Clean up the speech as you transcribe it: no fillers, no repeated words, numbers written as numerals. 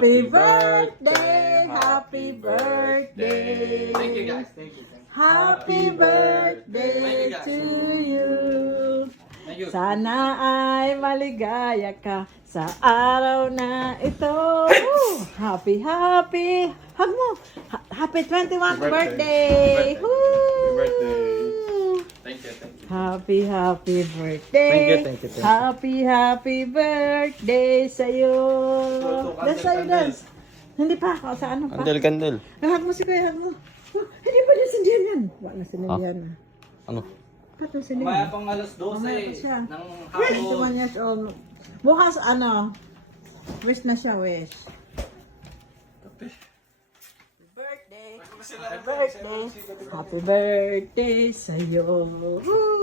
Happy birthday, happy birthday. Thank you guys. Thank you. Happy birthday to you. Thank you. Sana ay maligaya ka sa araw na ito. Happy, happy. Hug mo. Happy 21st birthday. Happy Woo! birthday. Thank you. Thank you. Happy, happy birthday. Thank you. Happy, happy birthday sa'yo. Dance tayo, dance. Hindi pa ako. Sa ano pa? Kandil. Hug mo si Kuya, hug mo. Oh, hindi pa nasindihan yan. Wala nasindihan. Ano? Ba't nasindihan? Kumaya pang alas 12 Mamaya pa siya. ng 21 hapon. years old. Bukas ano, wish na siya, wish. Birthday. Happy birthday. Happy birthday sa'yo. Woo!